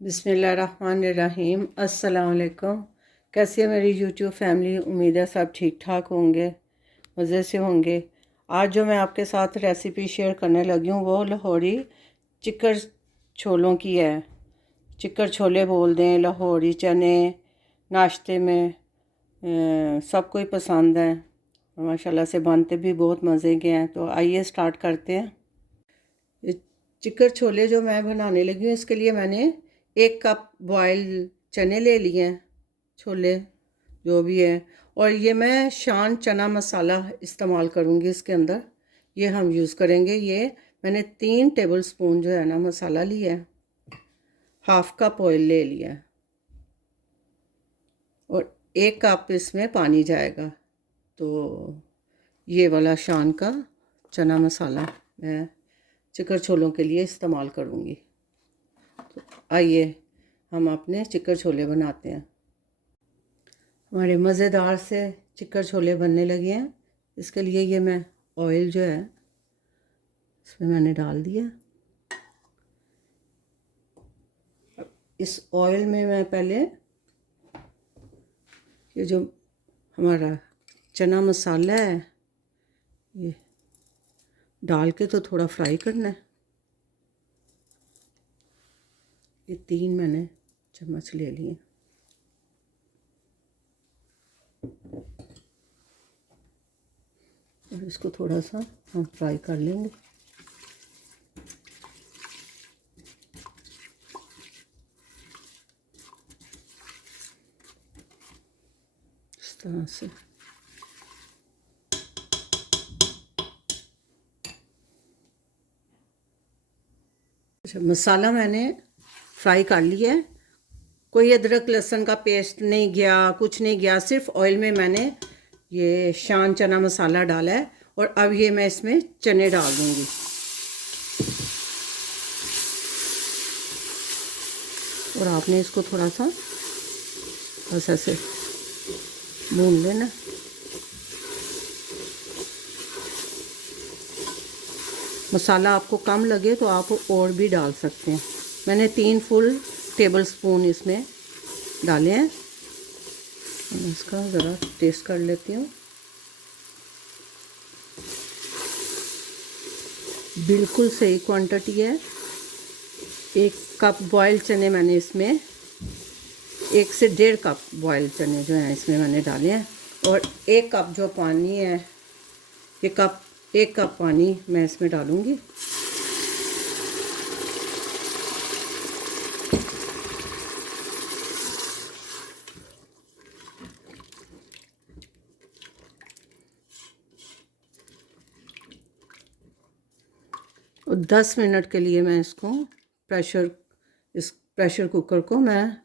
बिस्मिल्लाहिर्रहमानिर्रहीम। अस्सलाम वालेकुम। कैसी है मेरी यूट्यूब फैमिली? उम्मीद है सब ठीक ठाक होंगे, मज़े से होंगे। आज जो मैं आपके साथ रेसिपी शेयर करने लगी हूँ वो लाहौरी चिक्कर छोलों की है। चिक्कर छोले बोल दें, लाहौरी चने नाश्ते में सबको ही पसंद है। माशाल्लाह से बनते भी बहुत मज़े के हैं। तो आइए स्टार्ट करते हैं। ये चिक्कर छोले जो मैं बनाने लगी हूँ इसके लिए मैंने 1 कप बॉयल चने ले लिए हैं, छोले जो भी है। और ये मैं शान चना मसाला इस्तेमाल करूँगी इसके अंदर। ये हम यूज़ करेंगे। ये मैंने 3 टेबल स्पून जो है ना मसाला लिया है, 1/2 कप ऑयल ले लिया है और 1 कप इसमें पानी जाएगा। तो ये वाला शान का चना मसाला मैं चिक्कर छोलों के लिए इस्तेमाल करूँगी। तो आइए हम अपने चिक्कर छोले बनाते हैं। हमारे मज़ेदार से चिक्कर छोले बनने लगे हैं। इसके लिए ये मैं ऑयल जो है इसमें मैंने डाल दिया। अब इस ऑयल में मैं पहले ये जो हमारा चना मसाला है ये डाल के तो थोड़ा फ्राई करना है। ये 3 मैंने चम्मच ले लिए। और इसको थोड़ा सा हम फ्राई कर लेंगे। इस तरह से अच्छा, मसाला मैंने फ्राई कर लिया है। कोई अदरक लहसुन का पेस्ट नहीं गया, कुछ नहीं गया। सिर्फ ऑयल में मैंने ये शान चना मसाला डाला है। और अब ये मैं इसमें चने डाल दूँगी। और आपने इसको थोड़ा सा बस ऐसे भून लेना। मसाला आपको कम लगे तो आप और भी डाल सकते हैं। मैंने 3 फुल टेबल स्पून इसमें डाले हैं। मैं इसका ज़रा टेस्ट कर लेती हूँ। बिल्कुल सही क्वांटिटी है। 1 कप बॉयल चने मैंने इसमें 1 से 1.5 कप बॉयल चने जो हैं इसमें मैंने डाले हैं। और 1 कप जो पानी है ये 1 कप पानी मैं इसमें डालूँगी। और 10 मिनट के लिए मैं इसको इस प्रेशर कुकर को मैं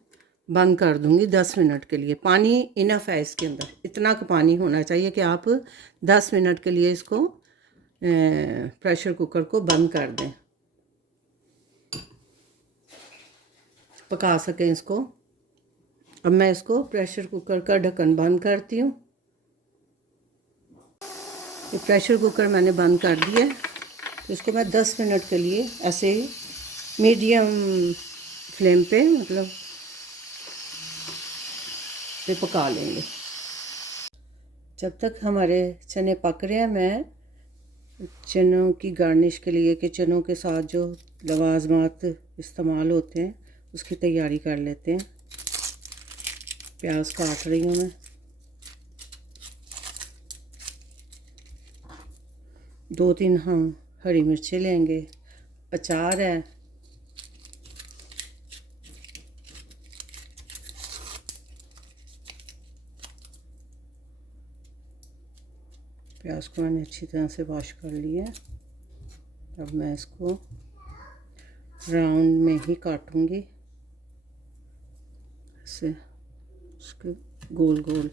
बंद कर दूंगी। 10 मिनट के लिए पानी इनफ है इसके अंदर। इतना का पानी होना चाहिए कि आप 10 मिनट के लिए इसको प्रेशर कुकर को बंद कर दें, पका सकें इसको। अब मैं इसको प्रेशर कुकर का ढक्कन बंद करती हूँ। ये प्रेशर कुकर मैंने बंद कर दिया। तो इसको मैं 10 मिनट के लिए ऐसे ही मीडियम फ्लेम पे मतलब पे पका लेंगे। जब तक हमारे चने पक रहे हैं मैं चनों की गार्निश के लिए कि चनों के साथ जो लवाजमात इस्तेमाल होते हैं उसकी तैयारी कर लेते हैं। प्याज काट रही हूँ मैं। 2-3 हम हरी मिर्चें लेंगे। अचार है। प्याज को मैंने अच्छी तरह से वॉश कर लिया। अब मैं इसको राउंड में ही काटूंगी। ऐसे उसके गोल गोल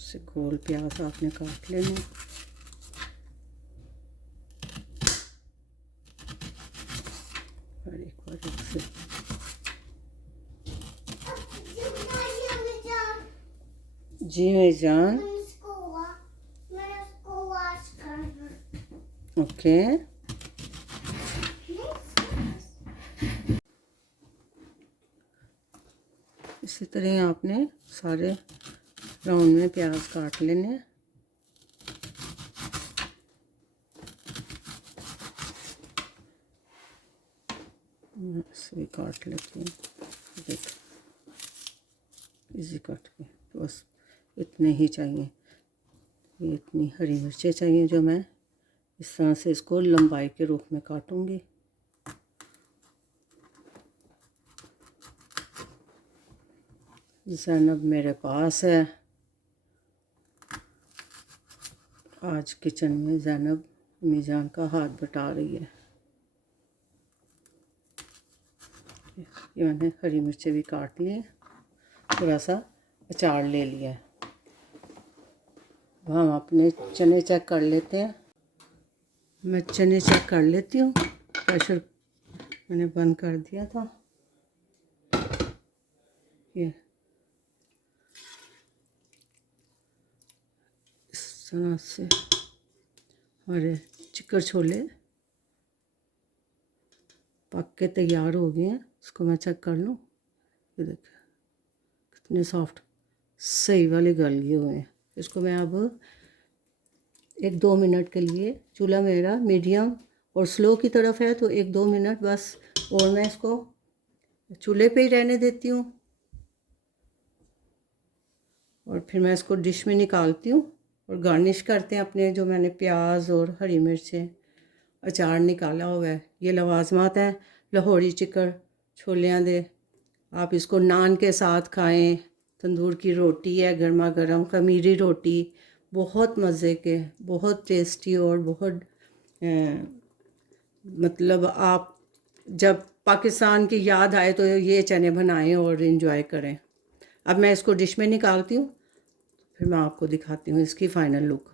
से गोल प्याज आपने काट लेने। और एक बार से जी मेरी जान। ओके इसी तरह आपने सारे राउंड में प्याज काट लेने हैं। ऐसे काट लेते हैं, देखो इजी कट के, बस इतने ही चाहिए। ये इतनी हरी मिर्चें चाहिए जो मैं इस तरह से इसको लंबाई के रूप में काटूंगी। ज़ैनब मेरे पास है आज किचन में। ज़ैनब मीजान का हाथ बटा रही है। ये मैंने हरी मिर्चें भी काट ली, थोड़ा सा अचार ले लिया है। अब हम अपने चने चेक कर लेते हैं। मैं चने चेक कर लेती हूँ। प्रेशर मैंने बंद कर दिया था। ये इस तरह से हमारे चिकन छोले पक के तैयार हो गए हैं। इसको मैं चेक कर लूँ। ये देखिए कितने सॉफ्ट, सही वाले गल गए हुए हैं। इसको मैं अब 1-2 मिनट के लिए, चूल्हा मेरा मीडियम और स्लो की तरफ है, तो 1-2 मिनट बस और मैं इसको चूल्हे पे ही रहने देती हूँ। और फिर मैं इसको डिश में निकालती हूँ और गार्निश करते हैं अपने जो मैंने प्याज और हरी मिर्चें अचार निकाला हुआ है। ये लवाजमात हैं लाहौरी चिकन छोलियां दे। आप इसको नान के साथ खाएं, तंदूर की रोटी है गर्मा गर्म, खमीरी रोटी, बहुत मज़े के, बहुत टेस्टी और बहुत मतलब आप जब पाकिस्तान की याद आए तो ये चने बनाएं और इन्जॉय करें। अब मैं इसको डिश में निकालती हूँ, फिर मैं आपको दिखाती हूँ इसकी फ़ाइनल लुक।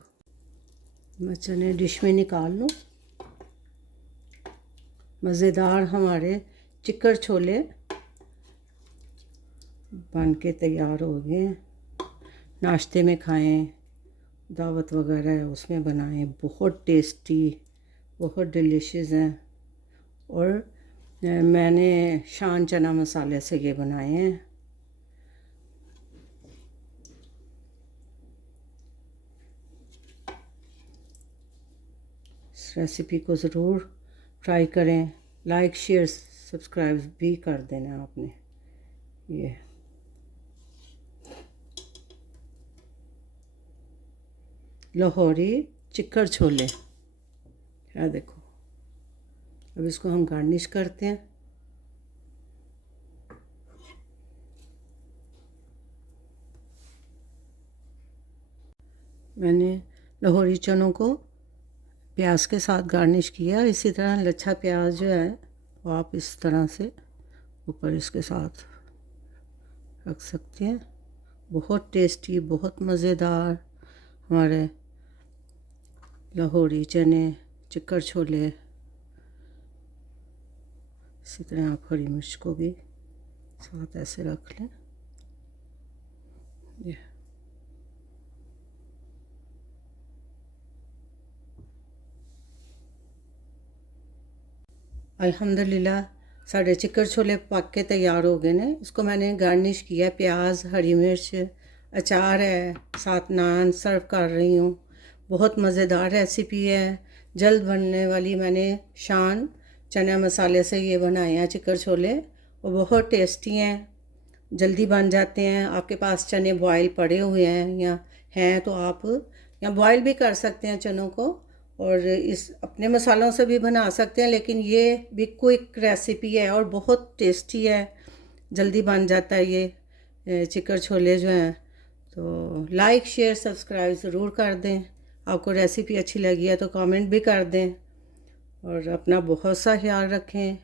मैं चने डिश में निकाल लूँ। मज़ेदार हमारे चिकन छोले बन के तैयार हो गए हैं। नाश्ते में खाएं, दावत वगैरह है उसमें बनाएं, बहुत टेस्टी, बहुत डिलीशियस हैं। और मैंने शान चना मसाले से ये बनाए हैं। इस रेसिपी को ज़रूर ट्राई करें। लाइक शेयर सब्सक्राइब भी कर देना आपने। ये लाहौरी चिकन छोले है, देखो। अब इसको हम गार्निश करते हैं। मैंने लाहौरी चनों को प्याज के साथ गार्निश किया। इसी तरह लच्छा प्याज जो है वो आप इस तरह से ऊपर इसके साथ रख सकते हैं। बहुत टेस्टी, बहुत मज़ेदार हमारे लाहौरी चने चिकन छोले। इसी तरह आप हरी मिर्च को भी साथ ऐसे रख लें। ये अल्हम्दुलिल्लाह साढ़े चिकन छोले पक के तैयार हो गए ने। इसको मैंने गार्निश किया, प्याज, हरी मिर्च, अचार है, साथ नान सर्व कर रही हूँ। बहुत मज़ेदार रेसिपी है, जल्द बनने वाली। मैंने शान चना मसाले से ये बनाए हैं चिकन छोले, वो बहुत टेस्टी हैं, जल्दी बन जाते हैं। आपके पास चने बॉयल पड़े हुए हैं या हैं तो आप या बॉयल भी कर सकते हैं चनों को, और इस अपने मसालों से भी बना सकते हैं। लेकिन ये भी क्विक रेसिपी है और बहुत टेस्टी है, जल्दी बन जाता है ये चिकन छोले जो हैं। तो लाइक शेयर सब्सक्राइब ज़रूर कर दें। आपको रेसिपी अच्छी लगी है तो कमेंट भी कर दें, और अपना बहुत सा ख्याल रखें।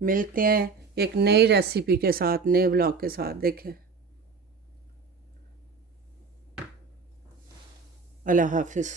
मिलते हैं एक नई रेसिपी के साथ, नए ब्लॉग के साथ। देखें, अल्लाह हाफिज़।